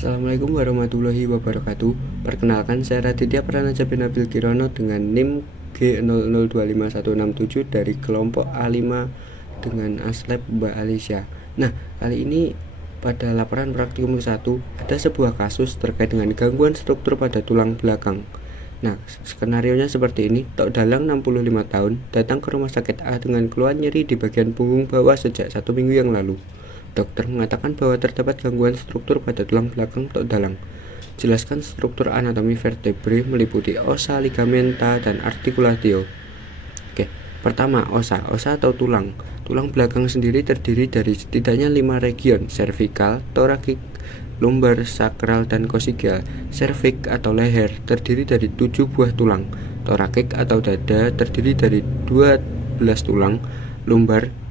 Assalamualaikum warahmatullahi wabarakatuh. Perkenalkan, saya Raditya Pranaja bin Nabil Kirono dengan NIM G00251167 dari kelompok A5 dengan aslab Mbak Alicia. Nah, kali ini pada laporan praktikum ke-1 ada sebuah kasus terkait dengan gangguan struktur pada tulang belakang. Nah, skenarionya seperti ini. Tok Dalang 65 tahun datang ke rumah sakit A dengan keluhan nyeri di bagian punggung bawah sejak 1 minggu yang lalu. Dokter mengatakan bahwa terdapat gangguan struktur pada tulang belakang Tok Dalang. Jelaskan struktur anatomi vertebrae meliputi osa, ligamenta, dan artikulatio. Oke, pertama osa atau tulang. Tulang belakang sendiri terdiri dari setidaknya 5 region: cervical, thoracic, lumbar, sakral, dan kosigal. Cervix atau leher terdiri dari 7 buah tulang. Thoracic atau dada terdiri dari 12 tulang. Lumbar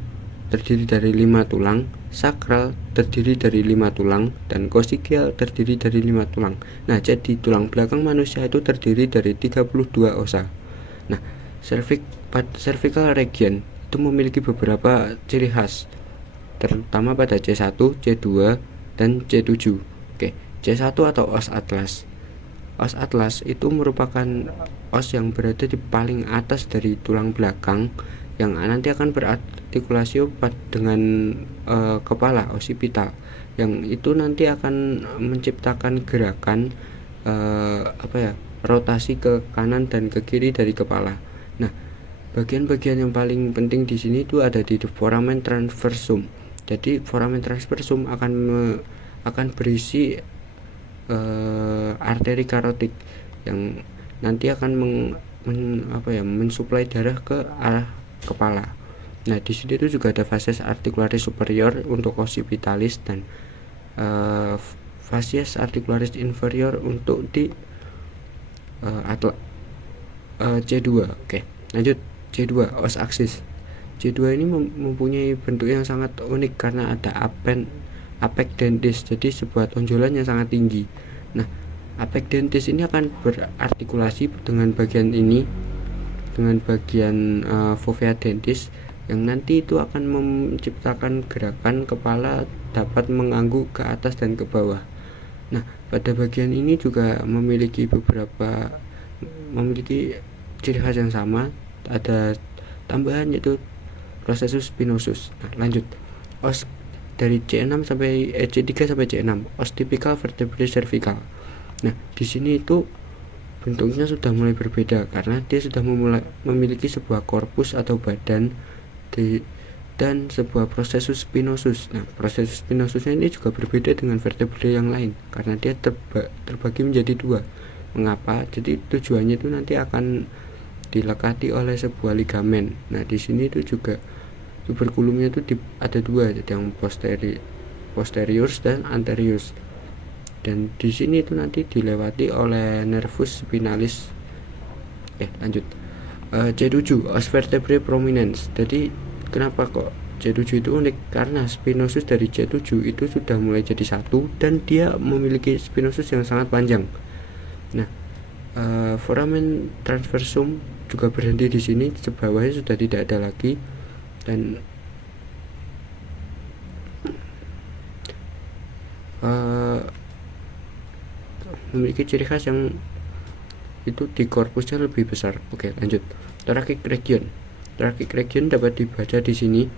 terdiri dari 5 tulang, sakral terdiri dari 5 tulang, dan kosigal terdiri dari 5 tulang. Nah, jadi tulang belakang manusia itu terdiri dari 32 osa. Nah, cervical region itu memiliki beberapa ciri khas, terutama pada C1, C2, dan C7. Oke, C1 atau os atlas. Os atlas itu merupakan os yang berada di paling atas dari tulang belakang yang nanti akan berartikulasi dengan kepala, occipital, yang itu nanti akan menciptakan gerakan rotasi ke kanan dan ke kiri dari kepala. Nah, bagian-bagian yang paling penting di sini itu ada di foramen transversum. Jadi foramen transversum akan berisi arteri karotik yang nanti akan mensuplai darah ke arah kepala. Nah, di sini itu juga ada fascias articularis superior untuk occipitalis dan fascias articularis inferior untuk di C2. Oke, lanjut. C2, os aksis. C2 ini mempunyai bentuk yang sangat unik karena ada apekdentis, jadi sebuah tonjolan yang sangat tinggi. Nah, apekdentis ini akan berartikulasi dengan bagian ini, dengan bagian fovea dentis, yang nanti itu akan menciptakan gerakan kepala dapat mengangguk ke atas dan ke bawah. Nah, pada bagian ini juga memiliki ciri khas yang sama, ada tambahan yaitu processus spinosus. Nah, lanjut. Os dari C6 sampai C3 sampai C6, os typical vertebrae cervical. Nah, di sini itu bentuknya sudah mulai berbeda karena dia sudah memiliki sebuah korpus atau badan dan sebuah processus spinosus. Nah, processus spinosusnya ini juga berbeda dengan vertebrae yang lain karena dia terbagi menjadi 2. Mengapa? Jadi tujuannya itu nanti akan dilekati oleh sebuah ligamen. Nah, di sini itu juga tuberkulumnya itu ada 2, jadi yang posterior dan anterior. Dan di sini itu nanti dilewati oleh nervus spinalis. Lanjut. C7, os vertebrae prominens. Jadi kenapa kok C7 itu unik? Karena spinosus dari C7 itu sudah mulai jadi 1 dan dia memiliki spinosus yang sangat panjang. Nah, foramen transversum juga berhenti di sini, sebawahnya sudah tidak ada lagi, dan memiliki ciri khas yang itu di korpusnya lebih besar. Oke, lanjut. Thoracic region dapat dibaca di sini.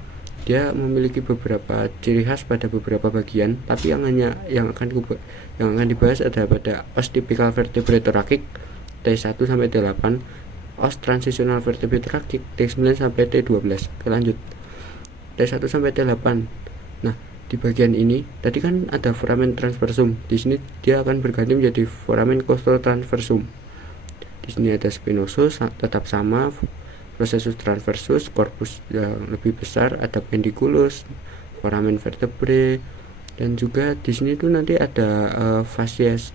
Dia memiliki beberapa ciri khas pada beberapa bagian, tapi yang akan dibahas ada pada os typical vertebrae thoracic T1 sampai T8, os transitional vertebrae thoracic T9 sampai T12. Oke, lanjut. T1 sampai T8. Nah, di bagian ini tadi kan ada foramen transversum. Di sini dia akan berganti menjadi foramen costotransversum. Di sini ada spinosus tetap sama, processus transversus, korpus yang lebih besar, ada pendiculus, foramen vertebrae, dan juga di sini tuh nanti ada fascias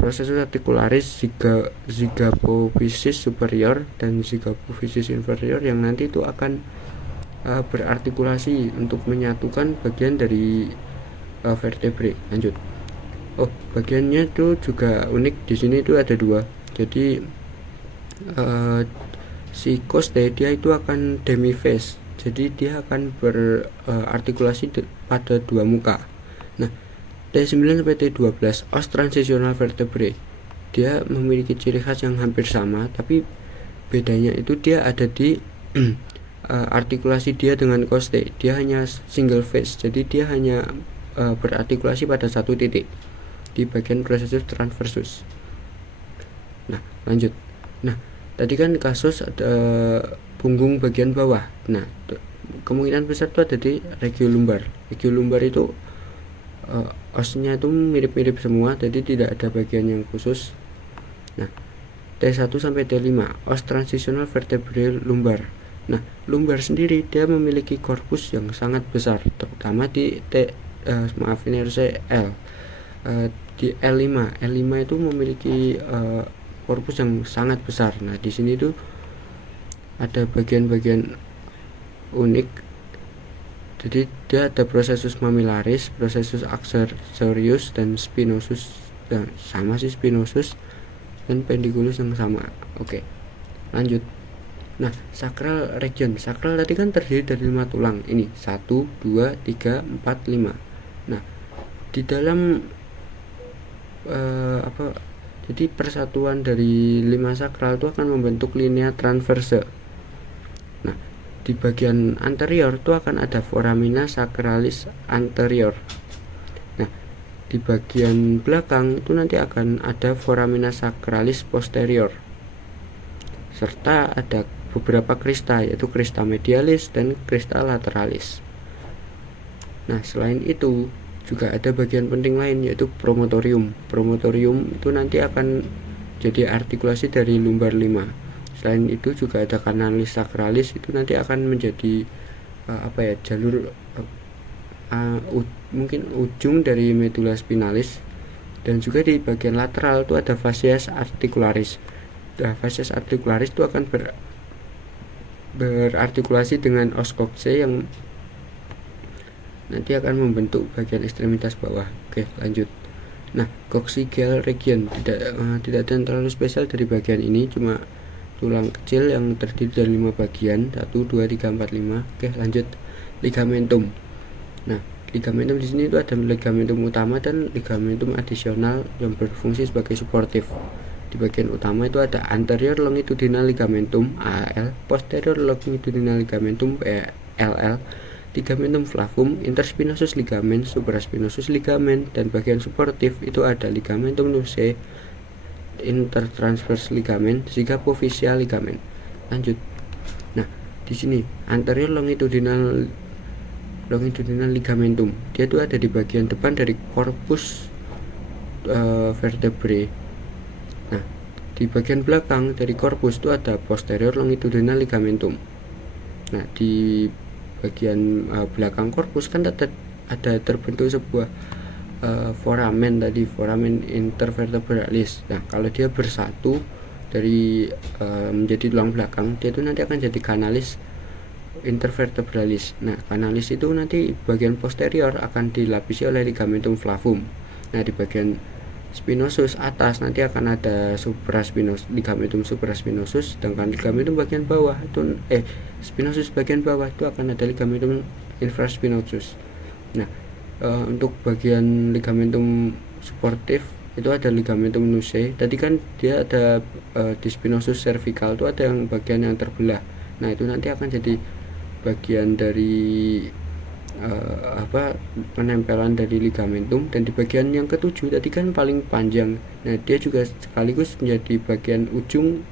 processus articularis zygapophysis superior dan zygapophysis inferior yang nanti itu akan berartikulasi untuk menyatukan bagian dari vertebrae. Lanjut. Bagiannya itu juga unik. Di sini itu ada 2. Jadi si costae dia itu akan demi-face. Jadi dia akan berartikulasi pada 2 muka. Nah, T9 sampai T12 os transitional vertebrae. Dia memiliki ciri khas yang hampir sama, tapi bedanya itu dia ada di artikulasi dia dengan coste. Dia hanya single phase, jadi dia hanya berartikulasi pada satu titik di bagian processus transversus. Nah, lanjut. Nah, tadi kan kasus ada punggung bagian bawah. Nah, kemungkinan besar itu ada di regio lumbar. Regio lumbar itu osnya itu mirip-mirip semua, jadi tidak ada bagian yang khusus. Nah, T1 sampai T5 os transitional vertebrae lumbar. Nah, lumbar sendiri dia memiliki korpus yang sangat besar, terutama di ini harusnya L. Di L5 itu memiliki korpus yang sangat besar. Nah, di sini tuh ada bagian-bagian unik. Jadi dia ada processus mammillaris, processus accessorius dan spinosus. Dan sama sih spinosus dan pendiculus yang sama. Oke. Lanjut. Nah, sacral region. Sacral tadi kan terdiri dari 5 tulang. Ini 1, 2, 3, 4, 5. Nah, di dalam jadi persatuan dari 5 sakral itu akan membentuk linea transverse. Nah, di bagian anterior itu akan ada foramina sacralis anterior. Nah, di bagian belakang itu nanti akan ada foramina sacralis posterior, serta ada beberapa krista, yaitu krista medialis dan krista lateralis. Nah, selain itu juga ada bagian penting lain, yaitu promotorium. Promotorium itu nanti akan jadi artikulasi dari lumbar 5. Selain itu juga ada canalis sacralis, itu nanti akan menjadi jalur mungkin ujung dari medulla spinalis. Dan juga di bagian lateral itu ada fascias articularis. Nah, fascias articularis itu akan berartikulasi dengan os coccyx yang nanti akan membentuk bagian ekstremitas bawah. Oke, lanjut. Nah, coccygeal region tidak ada yang terlalu spesial dari bagian ini, cuma tulang kecil yang terdiri dari 5 bagian, 1, 2, 3, 4, 5. Oke, lanjut. Ligamentum. Nah, ligamentum di sini itu ada ligamentum utama dan ligamentum adisional yang berfungsi sebagai suportif. Di bagian utama itu ada anterior longitudinal ligamentum AL, posterior longitudinal ligamentum LL, ligamentum flavum, interspinosus ligamen, supraspinosus ligamen, dan bagian suportif itu ada ligamentum nusae, intertransverse ligamen, zygapophyseal ligamen. Lanjut. Nah, di sini anterior longitudinal ligamentum, dia itu ada di bagian depan dari korpus vertebrae. Nah, di bagian belakang dari korpus itu ada posterior longitudinal ligamentum. Nah, di bagian belakang korpus kan ada terbentuk sebuah foramen tadi, foramen intervertebralis. Nah, kalau dia bersatu dari menjadi tulang belakang, dia itu nanti akan jadi canalis intervertebralis. Nah, canalis itu nanti bagian posterior akan dilapisi oleh ligamentum flavum. Nah, di bagian spinosus atas nanti akan ada ligamentum supraspinosus, sedangkan ligamentum bagian bawah itu spinosus bagian bawah itu akan ada ligamentum infraspinosus. Nah, untuk bagian ligamentum suportif itu ada ligamentum nusae. Tadi kan dia ada di spinosus cervical itu ada yang bagian yang terbelah. Nah, itu nanti akan jadi bagian dari penempelan dari ligamentum. Dan di bagian yang ketujuh tadi kan paling panjang, nah dia juga sekaligus menjadi bagian ujung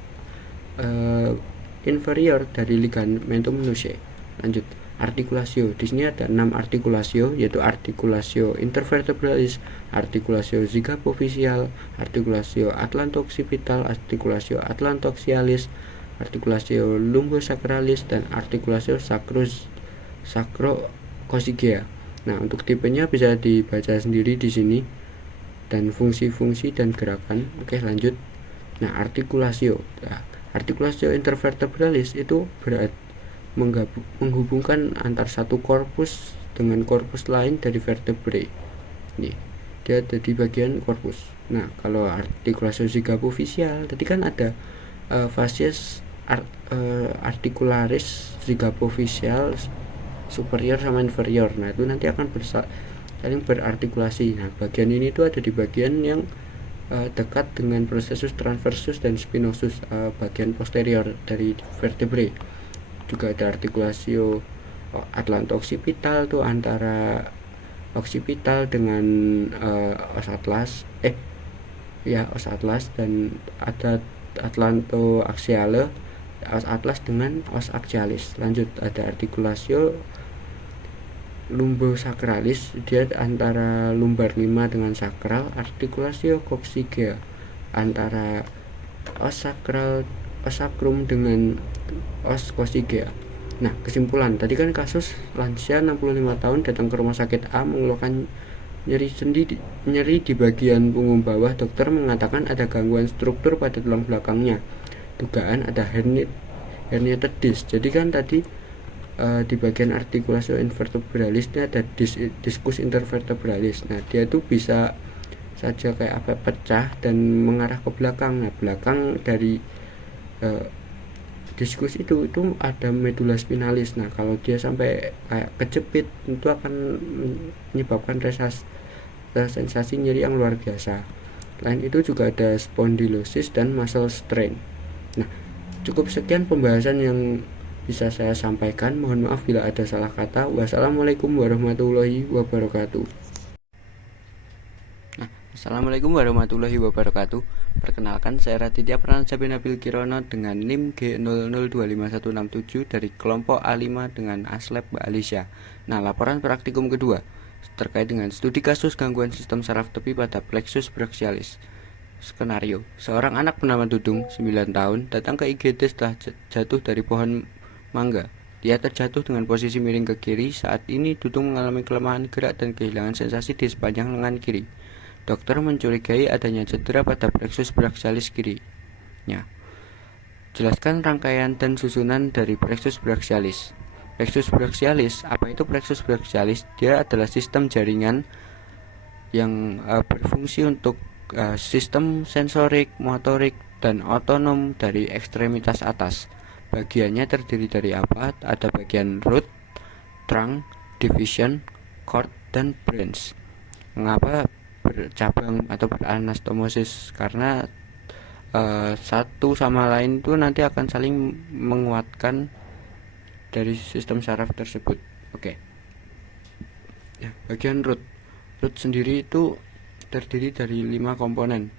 inferior dari ligamentum nusae. Lanjut, artikulasio. Di sini ada 6 artikulasio, yaitu artikulasio intervertebralis, artikulasio zygapophyseal, artikulasio atlanto-occipital, artikulasio atlanto-axialis, artikulasio lumbosacralis, dan artikulasio sacro-coccygea. Nah, untuk tipenya bisa dibaca sendiri di sini dan fungsi-fungsi dan gerakan. Oke, lanjut. Nah, artikulasio. Nah, artikulasio intervertebralis itu menghubungkan antar satu korpus dengan korpus lain dari vertebrae. Nih, dia ada di bagian korpus. Nah, kalau artikulasio zygapophyseal tadi kan ada fascias articularis zygapophyseal superior sama inferior. Nah, itu nanti akan saling berartikulasi. Nah, bagian ini tuh ada di bagian yang dekat dengan processus transversus dan spinosus, bagian posterior dari vertebrae. Juga ada artikulasio atlanto-occipital tuh antara occipital dengan os atlas os atlas, dan ada atlanto-axiale os atlas dengan os axialis. Lanjut, ada artikulasio lumbosakralis, dia antara lumbar 5 dengan sakral. Artikulasio coccygeal antara os sacrum dengan os coccygeal. Nah, kesimpulan tadi kan kasus lansia 65 tahun datang ke rumah sakit A mengeluhkan nyeri di bagian punggung bawah. Dokter mengatakan ada gangguan struktur pada tulang belakangnya, dugaan ada herniated disc. Jadi kan tadi di bagian artikulasio invertebralis ini ada diskus intervertebralis. Nah, dia itu bisa saja kayak pecah dan mengarah ke belakang. Nah, belakang dari diskus itu ada medula spinalis. Nah, kalau dia sampai kayak kejepit, itu akan menyebabkan sensasi nyeri yang luar biasa. Selain itu juga ada spondylosis dan muscle strain. Nah, cukup sekian pembahasan yang bisa saya sampaikan. Mohon maaf bila ada salah kata. Wassalamualaikum warahmatullahi wabarakatuh. Assalamualaikum warahmatullahi wabarakatuh. Perkenalkan, saya Raditya Pranajabe Nabil Kirono dengan NIM G00251167 dari kelompok A5 dengan ASLab Mbak Alicia. Nah, laporan praktikum kedua terkait dengan studi kasus gangguan sistem saraf tepi pada plexus brachialis. Skenario, seorang anak bernama Dudung, 9 tahun, datang ke IGD setelah jatuh dari pohon mangga. Dia terjatuh dengan posisi miring ke kiri. Saat ini Dudung mengalami kelemahan gerak dan kehilangan sensasi di sepanjang lengan kiri. Dokter mencurigai adanya cedera pada plexus brachialis kirinya. Jelaskan rangkaian dan susunan dari plexus brachialis. Plexus brachialis, apa itu plexus brachialis? Dia adalah sistem jaringan yang berfungsi untuk sistem sensorik, motorik, dan otonom dari ekstremitas atas. Bagiannya terdiri dari apa? Ada bagian root, trunk, division, cord, dan branch. Mengapa bercabang atau beranastomosis? Karena satu sama lain itu nanti akan saling menguatkan dari sistem saraf tersebut. Oke. Ya, bagian root sendiri itu terdiri dari 5 komponen: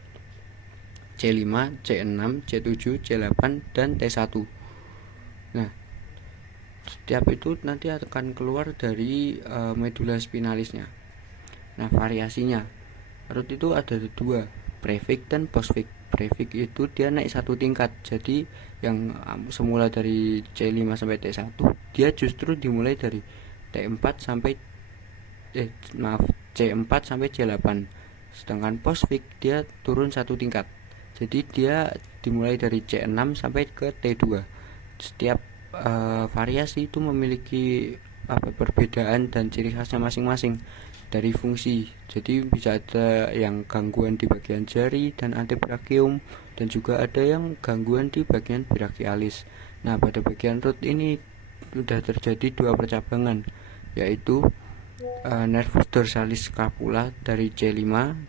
C5, C6, C7, C8, dan T1. Nah, setiap itu nanti akan keluar dari medula spinalisnya. Nah, variasinya, root itu ada 2, prefix dan postfix. Prefix itu dia naik 1 tingkat. Jadi yang semula dari C5 sampai T1, dia justru dimulai dari C4 sampai C8. Sedangkan postfix dia turun 1 tingkat. Jadi dia dimulai dari C6 sampai ke T2. Setiap variasi itu memiliki perbedaan dan ciri khasnya masing-masing dari fungsi. Jadi bisa ada yang gangguan di bagian jari dan antebrachium, dan juga ada yang gangguan di bagian brachialis. Nah, pada bagian root ini sudah terjadi 2 percabangan, yaitu nervus dorsalis scapula dari C5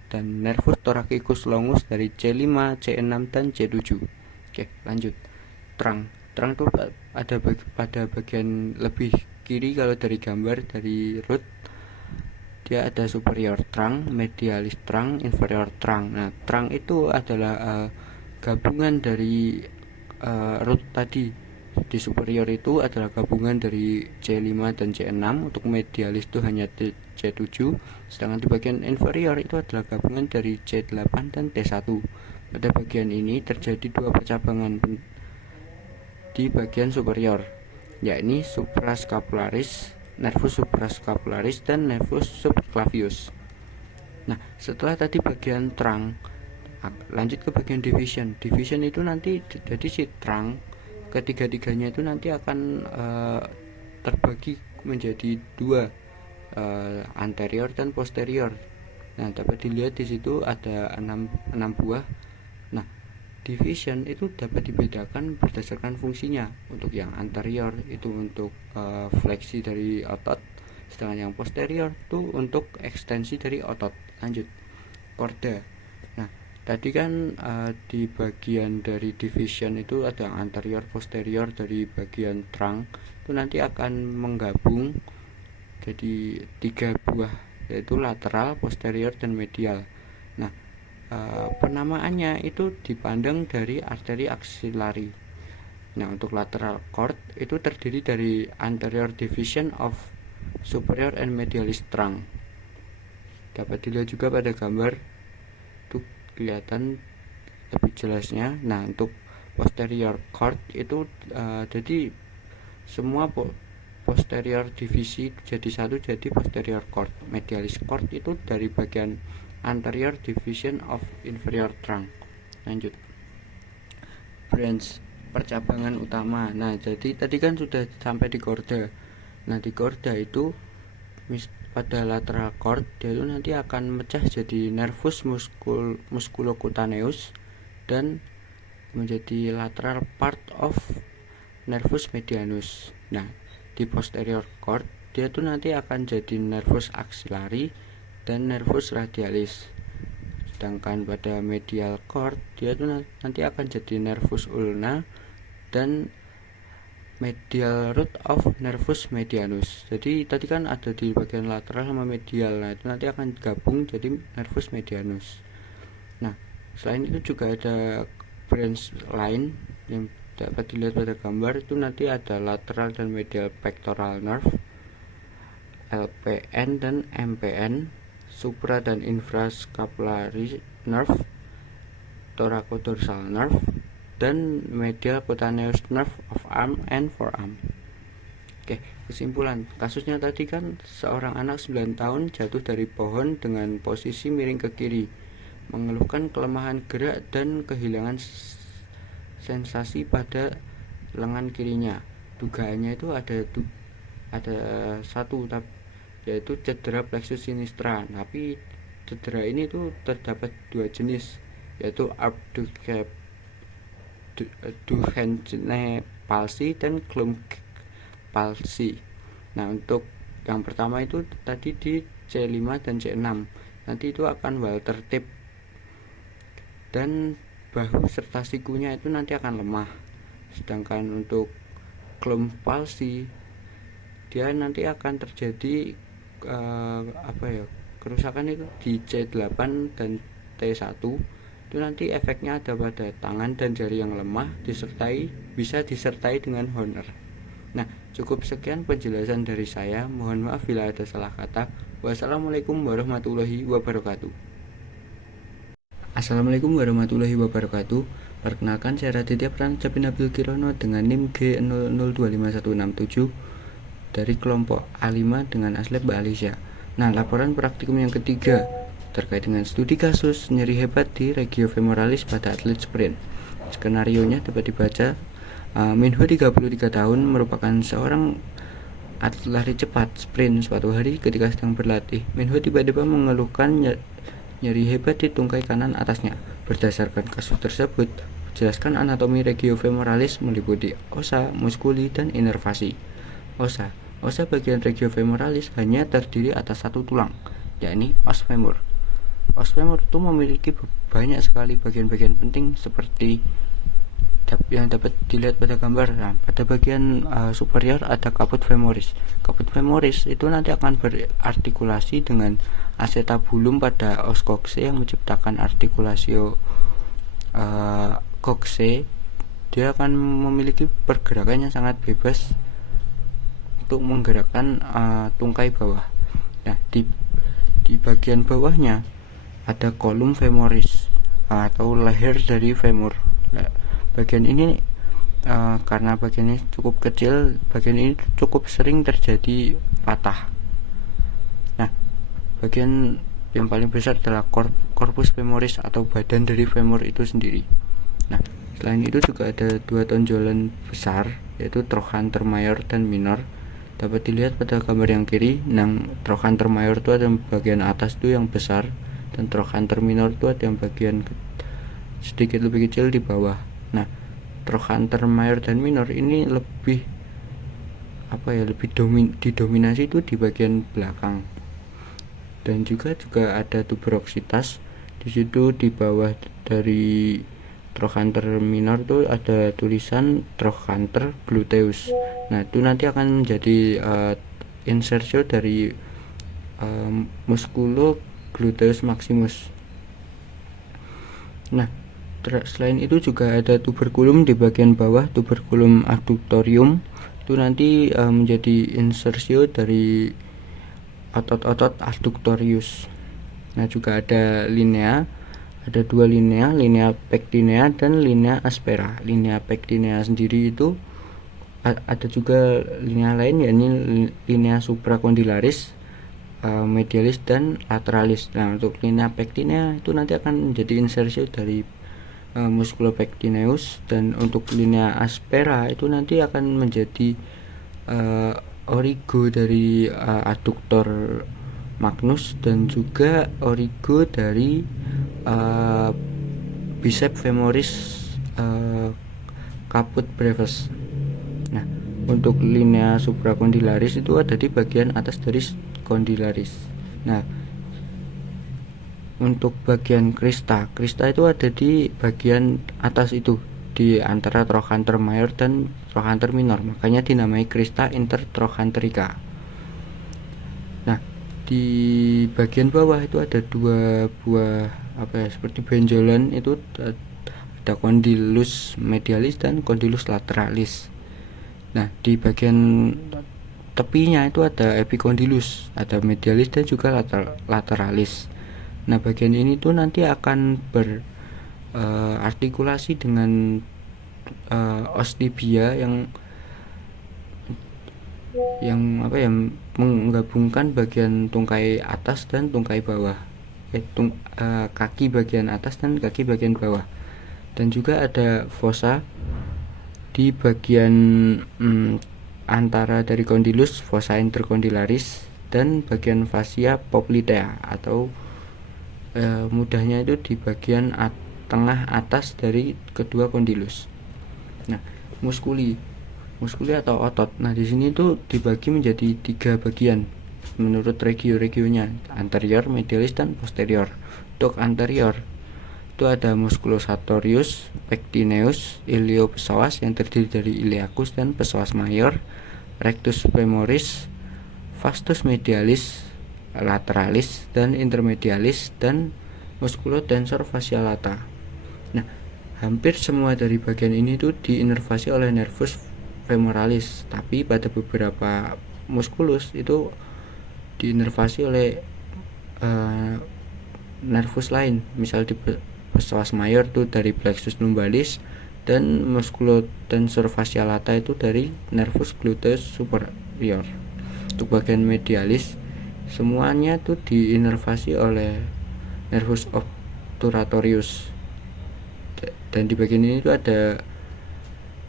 dan nervus thoracicus longus dari C5, C6, dan C7. Oke, lanjut. Trunk itu ada pada bagian lebih kiri. Kalau dari gambar dari root, dia ada superior trunk, medialis trunk, inferior trunk. Nah, trunk itu adalah gabungan dari root tadi. Di superior itu adalah gabungan dari C5 dan C6. Untuk medialis itu hanya C7. Sedangkan di bagian inferior itu adalah gabungan dari C8 dan T1. Pada bagian ini terjadi 2 percabangan di bagian superior, yakni suprascapularis, nervus suprascapularis, dan nervus subclavius. Nah, setelah tadi bagian trunk, lanjut ke bagian division. Division itu nanti jadi si trunk ketiga-tiganya itu nanti akan terbagi menjadi 2, anterior dan posterior. Nah, dapat dilihat di situ ada 6 buah. Nah, division itu dapat dibedakan berdasarkan fungsinya. Untuk yang anterior itu untuk fleksi dari otot, sedangkan yang posterior itu untuk ekstensi dari otot. Lanjut, korda. Nah, tadi kan di bagian dari division itu ada yang anterior posterior dari bagian trunk, itu nanti akan menggabung jadi 3 buah, yaitu lateral, posterior, dan medial. Nah, penamaannya itu dipandang dari arteri aksilari. Nah, untuk lateral cord itu terdiri dari anterior division of superior and medialis trunk. Dapat dilihat juga pada gambar itu kelihatan lebih jelasnya. Nah, untuk posterior cord itu jadi semua posterior divisi jadi satu, jadi posterior cord. Medialis cord itu dari bagian anterior division of inferior trunk. Lanjut, branch, percabangan utama. Nah, jadi tadi kan sudah sampai di korda. Nah, di korda itu pada lateral cord dia itu nanti akan mecah jadi nervus musculocutaneus dan menjadi lateral part of nervus medianus. Nah, di posterior cord dia tuh nanti akan jadi nervus axillari dan nervus radialis. Sedangkan pada medial cord dia tuh nanti akan jadi nervus ulna dan medial root of nervus medianus. Jadi tadi kan ada di bagian lateral sama medial. Nah, itu nanti akan gabung jadi nervus medianus. Nah, selain itu juga ada branch lain yang dapat dilihat pada gambar. Itu nanti ada lateral dan medial pectoral nerve, LPN dan MPN, supra dan infrascapulary nerve, thoracodorsal nerve, dan medial cutaneous nerve of arm and forearm. Oke, kesimpulan kasusnya tadi kan seorang anak 9 tahun jatuh dari pohon dengan posisi miring ke kiri, mengeluhkan kelemahan gerak dan kehilangan sensasi pada lengan kirinya. Dugaannya itu ada satu, yaitu cedera plexus sinistra. Tapi cedera ini tuh terdapat 2 jenis, yaitu Duchenne palsy dan Klumke palsy. Nah, untuk yang pertama itu tadi di C5 dan C6, nanti itu akan wal tertib dan bahu serta sikunya itu nanti akan lemah. Sedangkan untuk Klumke palsy dia nanti akan terjadi kerusakan itu di C8 dan T1. Itu nanti efeknya ada pada tangan dan jari yang lemah bisa disertai dengan Horner. Nah, cukup sekian penjelasan dari saya. Mohon maaf bila ada salah kata. Wassalamualaikum warahmatullahi wabarakatuh. Assalamualaikum warahmatullahi wabarakatuh. Perkenalkan, saya Raditya Pranca Nabil Kirono dengan NIM G0025167 dari kelompok A5 dengan aslep Mbak Alicia. Nah, laporan praktikum yang ketiga terkait dengan studi kasus nyeri hebat di regiofemoralis pada atlet sprint. Skenarionya dapat dibaca. Minho 33 tahun merupakan seorang atlet lari cepat sprint. Suatu hari ketika sedang berlatih, Minho tiba-tiba mengeluhkan nyeri hebat di tungkai kanan atasnya. Berdasarkan kasus tersebut, jelaskan anatomi regiofemoralis meliputi osa, muskuli, dan inervasi. Osa bagian regiofemoralis hanya terdiri atas satu tulang, yakni os femur. Os femur itu memiliki banyak sekali bagian-bagian penting seperti yang dapat dilihat pada gambar. Nah, pada bagian superior ada caput femoris. Caput femoris itu nanti akan berartikulasi dengan acetabulum pada os coxae yang menciptakan artikulasio coxae. Dia akan memiliki pergerakan yang sangat bebas untuk menggerakkan tungkai bawah. Nah, di bagian bawahnya ada kolum femoris atau leher dari femur. Nah, bagian ini karena bagian ini cukup kecil, bagian ini cukup sering terjadi patah. Nah, bagian yang paling besar adalah corpus femoris atau badan dari femur itu sendiri. Nah, selain itu juga ada 2 tonjolan besar, yaitu trochanter mayor dan minor. Dapat dilihat pada gambar yang kiri. Yang trochanter mayor itu ada bagian atas itu yang besar, dan trochanter minor itu ada yang bagian sedikit lebih kecil di bawah. Nah, trochanter mayor dan minor ini lebih lebih didominasi itu di bagian belakang. Dan juga ada tuberoksitas. Di situ di bawah dari trochanter minor tuh ada tulisan trochanter gluteus. Nah, itu nanti akan menjadi insertio dari musculo gluteus maximus. Nah, selain itu juga ada tuberculum di bagian bawah, tuberculum adductorium. Itu nanti menjadi insertio dari otot-otot adductorius. Nah, juga ada linea, ada dua linea, linea pectinea dan linea aspera. Linea pectinea sendiri itu ada juga linea lain, yakni linea supracondylaris, medialis dan lateralis. Nah, untuk linea pectinea itu nanti akan menjadi insertio dari musculopectineus, dan untuk linea aspera itu nanti akan menjadi origo dari adduktor magnus dan juga origo dari bicep femoris caput brevis. Nah, untuk linea supracondylaris itu ada di bagian atas dari condylaris. Nah, untuk bagian crista itu ada di bagian atas itu, di antara trochanter mayor dan trochanter minor, makanya dinamai crista intertrochanterica. Nah, di bagian bawah itu ada dua buah seperti benjolan, itu ada condylus medialis dan condylus lateralis. Nah, di bagian tepinya itu ada epicondylus, ada medialis dan juga lateralis. Nah, bagian ini tuh nanti akan berartikulasi dengan ostibia yang menggabungkan bagian tungkai atas dan tungkai bawah, kaki bagian atas dan kaki bagian bawah. Dan juga ada fossa di bagian antara dari condylus, fossa intercondylaris, dan bagian fascia poplitea atau mudahnya itu di bagian tengah atas dari kedua condylus. Nah, muskuli atau otot. Nah, di sini tuh dibagi menjadi 3 bagian menurut regio-regionya, anterior, medialis dan posterior. Untuk anterior itu ada musculus sartorius, pectineus, iliopsoas yang terdiri dari iliacus dan psoas mayor, rectus femoris, vastus medialis, lateralis dan intermedialis, dan musculotensor fascia lata. Nah, hampir semua dari bagian ini tuh diinervasi oleh nervus femoralis, tapi pada beberapa muskulus itu diinervasi oleh nervus lain. Misal di psoas mayor tuh dari plexus lumbalis, dan musculotensor fascia lata itu dari nervus gluteus superior. Untuk bagian medialis semuanya tuh diinervasi oleh nervus obturatorius, dan di bagian ini tuh ada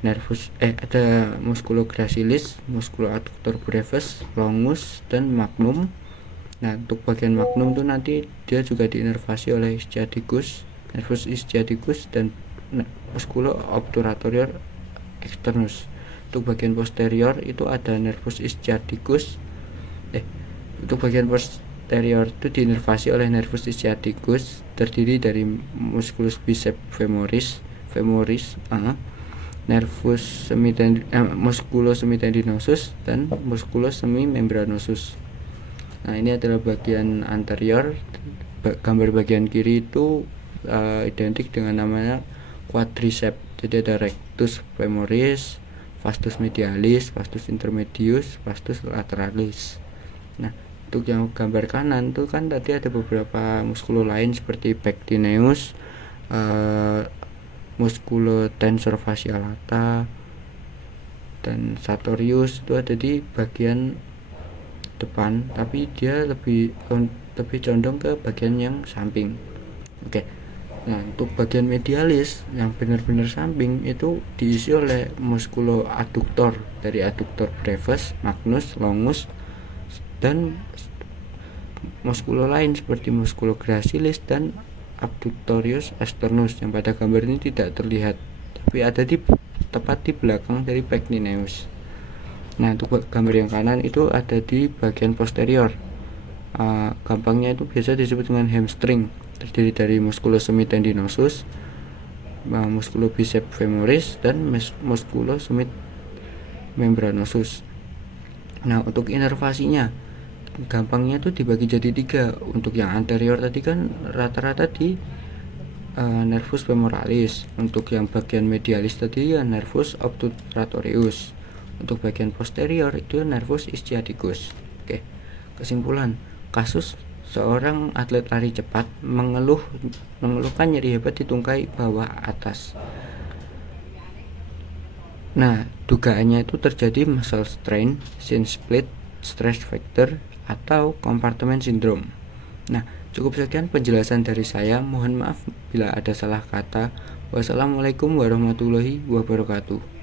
ada musculogracilis, musculoadductor brevis, longus, dan magnum. Nah, untuk bagian magnum tuh nanti dia juga diinervasi oleh ischiadicus, nervus ischiadicus, dan musculo obturatorior externus. Untuk bagian posterior itu ada nervus ischiadicus. Untuk bagian posterior itu diinervasi oleh nervus ischiadicus, terdiri dari musculus bicep femoris, nervus musculus semitendinosus dan musculus semimembranosus. Nah, ini adalah bagian anterior. Gambar bagian kiri itu identik dengan namanya quadriceps. Jadi ada rectus femoris, vastus medialis, vastus intermedius, vastus lateralis. Nah, untuk yang gambar kanan tuh kan tadi ada beberapa muskulo lain seperti pectineus, musculotensor fascia lata, dan sartorius itu ada di bagian depan, tapi dia lebih condong ke bagian yang samping. Oke. Nah, untuk bagian medialis yang benar-benar samping itu diisi oleh musculo adduktor dari adduktor brevis, magnus, longus, dan muskulo lain seperti musculo gracilis dan abductorius externus yang pada gambar ini tidak terlihat, tapi ada tepat di belakang dari pectineus. Nah, untuk gambar yang kanan itu ada di bagian posterior. Gampangnya itu biasa disebut dengan hamstring, terdiri dari musculus semitendinosus, musculus biceps femoris, dan musculus semit membranosus. Nah, untuk inervasinya gampangnya itu dibagi jadi 3. Untuk yang anterior tadi kan rata-rata di nervus femoralis. Untuk yang bagian medialis tadi ya nervus obturatorius. Untuk bagian posterior itu nervus ischiadicus. Oke. Kesimpulan, kasus seorang atlet lari cepat mengeluhkan nyeri hebat di tungkai bawah atas. Nah, dugaannya itu terjadi muscle strain, shin split, stress factor, atau compartment syndrome. Nah, cukup sekian penjelasan dari saya. Mohon maaf bila ada salah kata. Wassalamualaikum warahmatullahi wabarakatuh.